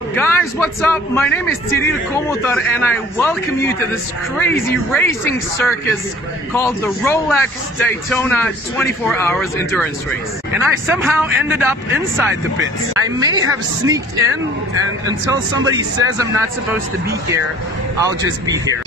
Guys, what's up? My name is and I welcome you to this crazy racing circus called the Rolex Daytona 24 Hours Endurance Race. And I somehow ended up inside the pits. I may have sneaked in, and until somebody says I'm not supposed to be here, I'll just be here.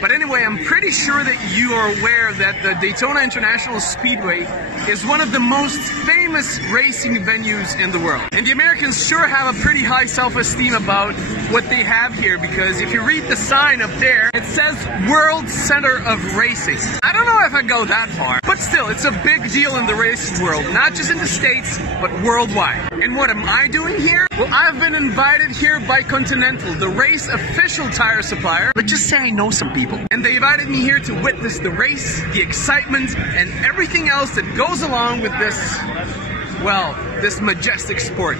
But anyway, I'm pretty sure that you are aware that the Daytona International Speedway is one of the most famous racing venues in the world. And the Americans sure have a pretty high self-esteem about what they have here, because if you read the sign up there, it says World Center of Racing. I don't know if I go that far, but still, it's a big deal in the racing world, not just in the States, but worldwide. And what am I doing here? Well, I've been invited here by Continental, the race official tire supplier. Let's just say I know some people. And they invited me here to witness the race, the excitement, and everything else that goes along with this, well, this majestic sport.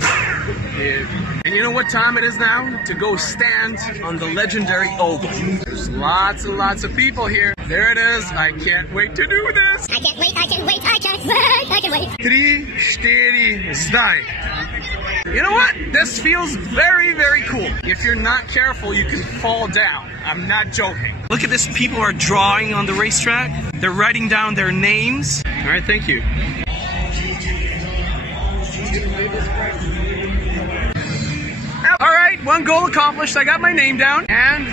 And you know what time it is now? To go stand on the legendary oval. There's lots and lots of people here. There it is. I can't wait to do this. I can't wait, I can't wait, I can't wait, I can wait. 3, 4, zdaj. You know what? This feels very, very cool. If you're not careful, you can fall down. I'm not joking. Look at this. People are drawing on the racetrack. They're writing down their names. All right, thank you. All right, one goal accomplished. I got my name down, and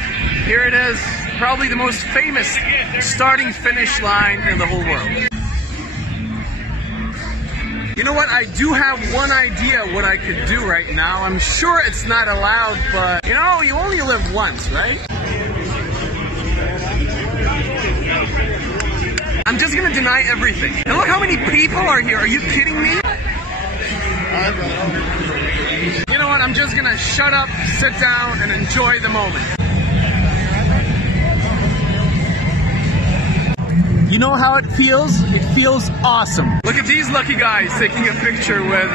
here it is. Probably the most famous starting finish line in the whole world. You know what? I do have one idea what I could do right now. I'm sure it's not allowed, but you know, you only live once, right? I'm just gonna deny everything. And look how many people are here. Are you kidding me? You know what? I'm just gonna shut up, sit down, and enjoy the moment. You know how it feels? It feels awesome. Look at these lucky guys taking a picture with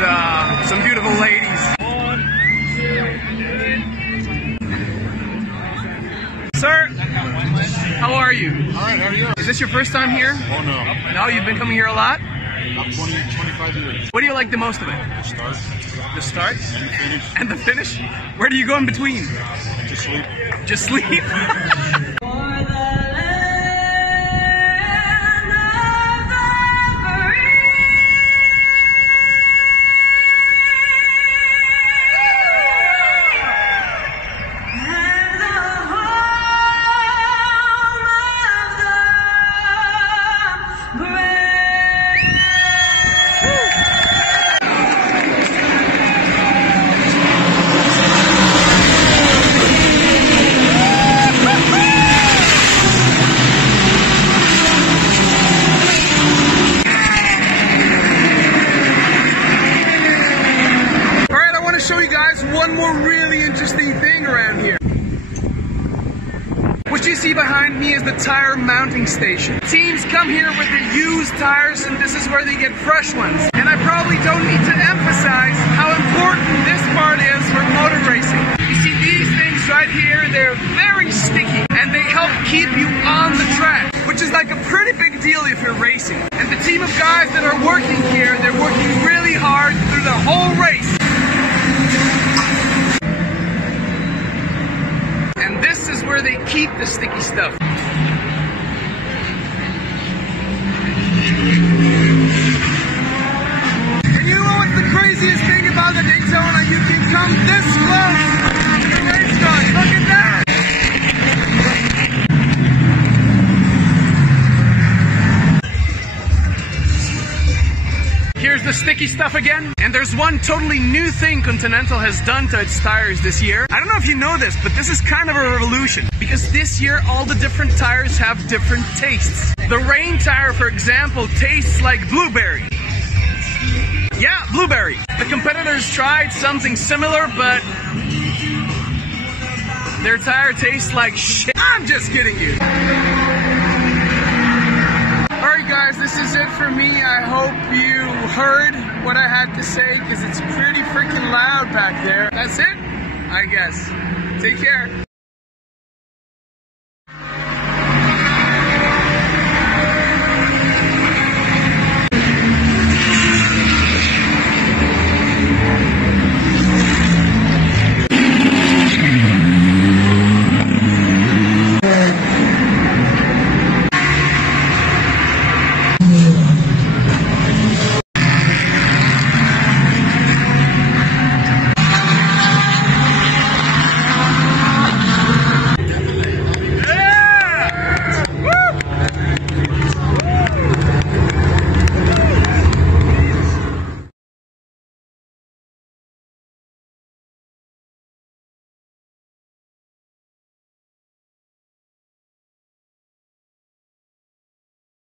some beautiful ladies. Sir, how are you? Alright, how are you? Is this your first time here? Oh no. No, you've been coming here a lot? About 25 years. What do you like the most of it? The start. The start? And the finish. And the finish? Where do you go in between? Just sleep. Just sleep? Show you guys one more really interesting thing around here. What you see behind me is the tire mounting station. Teams come here with the used tires, and this is where they get fresh ones. And I probably don't need to emphasize how important this part is for motor racing. You see these things right here, they're very sticky, and they help keep you on the track, which is like a pretty big deal if you're racing. And the team of guys that are working here, they're working really hard through the whole race. And this is where they keep the sticky stuff. And you know what's the craziest thing about the Daytona? You can come this close to the racetrack. Look at that! Here's the sticky stuff again. And there's one totally new thing Continental has done to its tires this year. I don't know if you know this, but this is kind of a revolution. Because this year, all the different tires have different tastes. The rain tire, for example, tastes like blueberry. Yeah, blueberry. The competitors tried something similar, but their tire tastes like shit. I'm just kidding you. Alright guys, this is it for me. I hope you heard what I had to say, because it's pretty freaking loud back there. That's it, I guess. Take care.